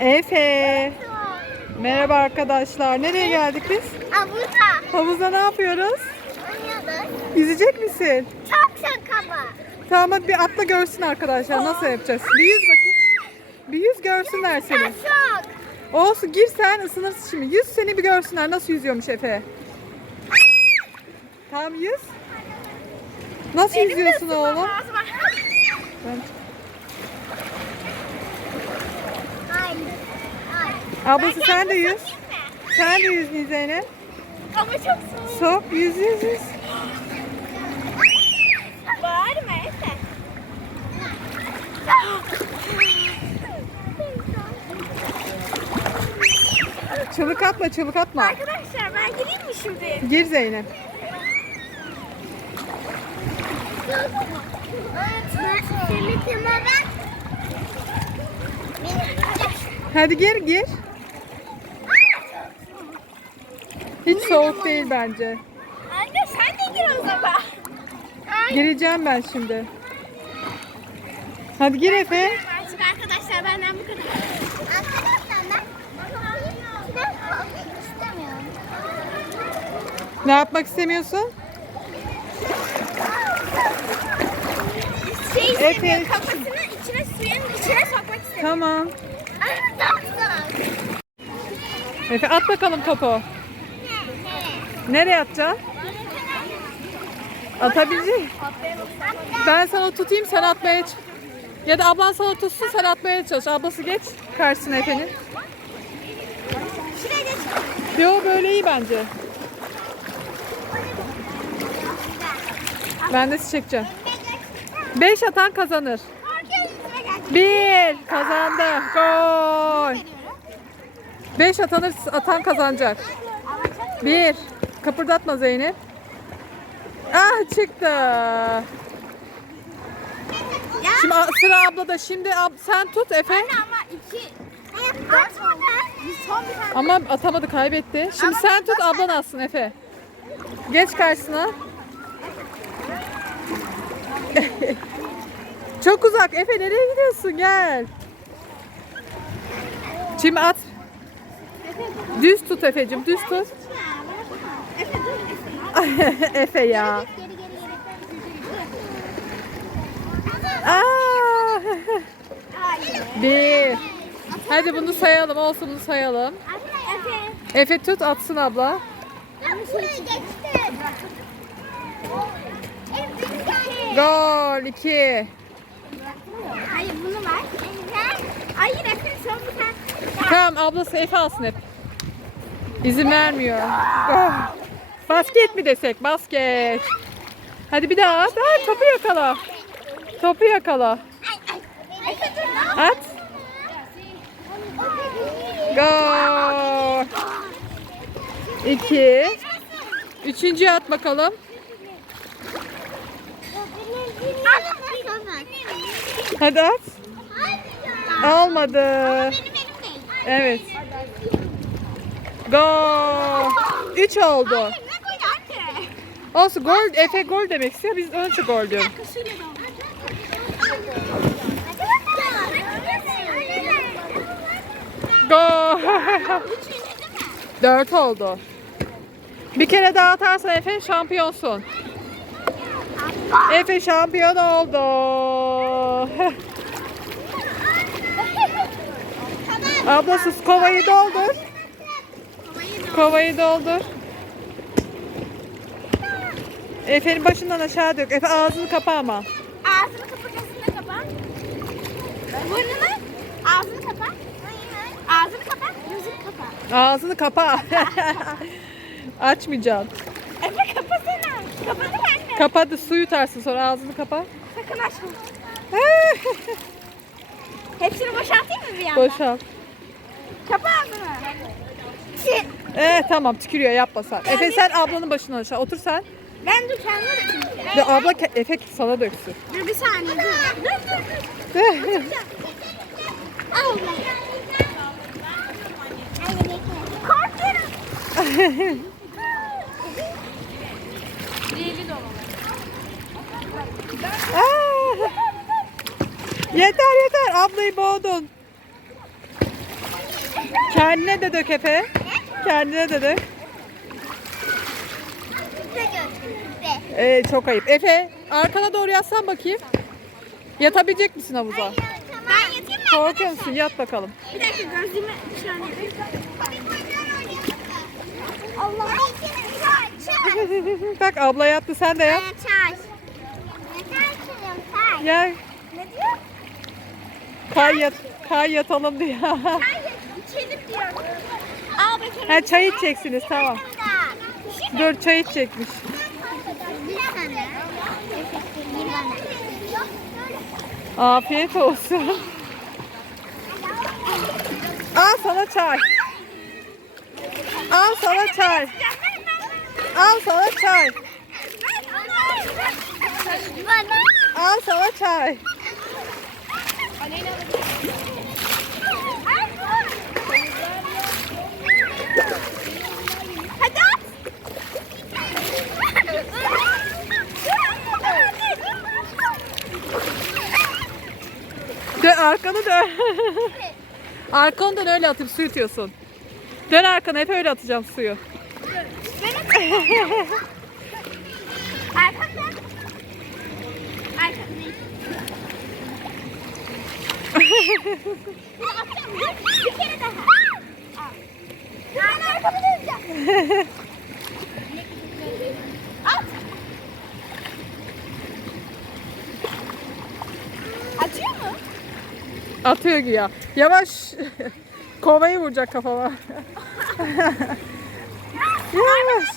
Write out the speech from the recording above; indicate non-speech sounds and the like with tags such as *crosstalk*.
Efe. Merhaba arkadaşlar. Nereye geldik biz? Avuza. Havuzda ne yapıyoruz? Oynuyoruz. Yüzecek misin? Çok şaka var. Tamam hadi bir atla görsün arkadaşlar nasıl yapacağız. Bir yüz bakayım. Bir yüz görsünler seni. Çok. Olsun gir sen ısınırsın şimdi. Yüz seni bir görsünler nasıl yüzüyormuş Efe. Tamam yüz. Nasıl yüzüyorsun oğlum? Ben- Ay. Ay. Ablası sen de yüz. Sen de yüz Zeynep. Ama çok soğuk. Sok yüz yüz yüz. Bağırma Efe. Çığlık atma çığlık atma. Arkadaşlar ben gireyim mi şimdi? Gir Zeynep. Hadi gir gir. Hiç soğuk değil bence. Anne sen de gir o zaman. Gireceğim ben şimdi. Hadi gir Efe. Arkadaşlar benden bu kadar. Arkadaşlar ben ben kalkmak istemiyorum. Ne yapmak istemiyorsun? Şey Efe. istemiyor kafasını içine suyun içine sokmak istemiyor. Tamam. Efe at bakalım topu. Nereye atacaksın? Atabilecek. Ben sana tutayım sen atmaya ç- Ya da ablan sana tutsun sen atmaya çalış. Ablası geç karşısına Efe'nin. Şuraya geç. Yo böyle iyi bence. Ben de sizi çekeceğim. Beş atan kazanır. Bir kazandı. Gol. Beş atanır atan kazanacak. Bir. Kıpırdatma Zeynep. Ah çıktı. Şimdi sıra ablada. Şimdi ab- sen tut Efe. Ama iki, dört oldu. Son bir tane. Ama atamadı kaybetti. Şimdi sen tut ablan alsın Efe. Geç karşısına. *laughs* Çok uzak. Efe nereye gidiyorsun? Gel. Şimdi at. Düz tut Efe'cim. Düz tut. *laughs* Efe ya. Aa! *laughs* Bir. Hadi bunu sayalım. Olsun bunu sayalım. Efe. Tut atsın abla. Gol. iki. Hayır bunu ver. Hayır Efe son bir tane. Tamam ablası Efe alsın hep. İzin vermiyor. Ah. Basket mi desek? Basket. Hadi bir daha at. Ay, topu yakala. Topu yakala. At. Gol. İki. Üçüncüyü at bakalım. Hadi at. Almadı. Evet. Gol. Üç oldu. Olsun gol. Efe gol demek istiyor. Biz önce gol diyoruz. Gol. *laughs* Dört oldu. Bir kere daha atarsan Efe şampiyonsun. Efe şampiyon oldu. *laughs* Ablası kovayı doldur. Kovayı doldur. Efe'nin başından aşağı dök. Efe ağzını kapa ama. Ağzını kapa, gözünü kapa. Burnunu, ağzını kapa. Ağzını kapa, gözünü kapa. Ağzını kapa. *laughs* Açmayacaksın. Efe kapasana. Kapadı mı anne? Kapadı su yutarsın sonra ağzını kapa. Sakın açma. *laughs* Hepsini boşaltayım mı bir anda? Boşalt. Kapa ağzını. Evet tamam tükürüyor yapma sen. Efe sen ablanın başından aşağı otur sen. Ben dur kendime dökeyim. Ve abla ke- Efe sana döksün. Dur bir saniye dur. Dur dur dur. Korkuyorum. Aa! yeter yeter ablayı boğdun. Kendine de dök Efe. Kendine de dök. Ee, çok ayıp. Efe arkana doğru yatsan bakayım. Yatabilecek misin havuza? Ben yatayım mı? Korkuyor musun? Yat bakalım. Bir dakika gözlüğümü şöyle. Allah. Çay. Bak *laughs* abla yattı sen de yat. Çay. Gel. Ne diyor? Kay yat. Kay yatalım diyor. *laughs* İçelim diyor. Bakalım. ha çay içeceksiniz tamam. Dur çay içecekmiş. Bir tane. Bir bana. Afiyet olsun. Al sana çay. Al sana çay. Al sana çay. Bana. Al sana çay. Hadi at. Dön arkanı dön. *laughs* Arkanı dön öyle atıp su yutuyorsun. Dön arkana hep öyle atacağım suyu. Arkamda. Arkamda. Bir kere daha. Ben arkamı döneceğim. Atıyor güya. Yavaş. Kovayı vuracak kafama. *laughs* Yavaş.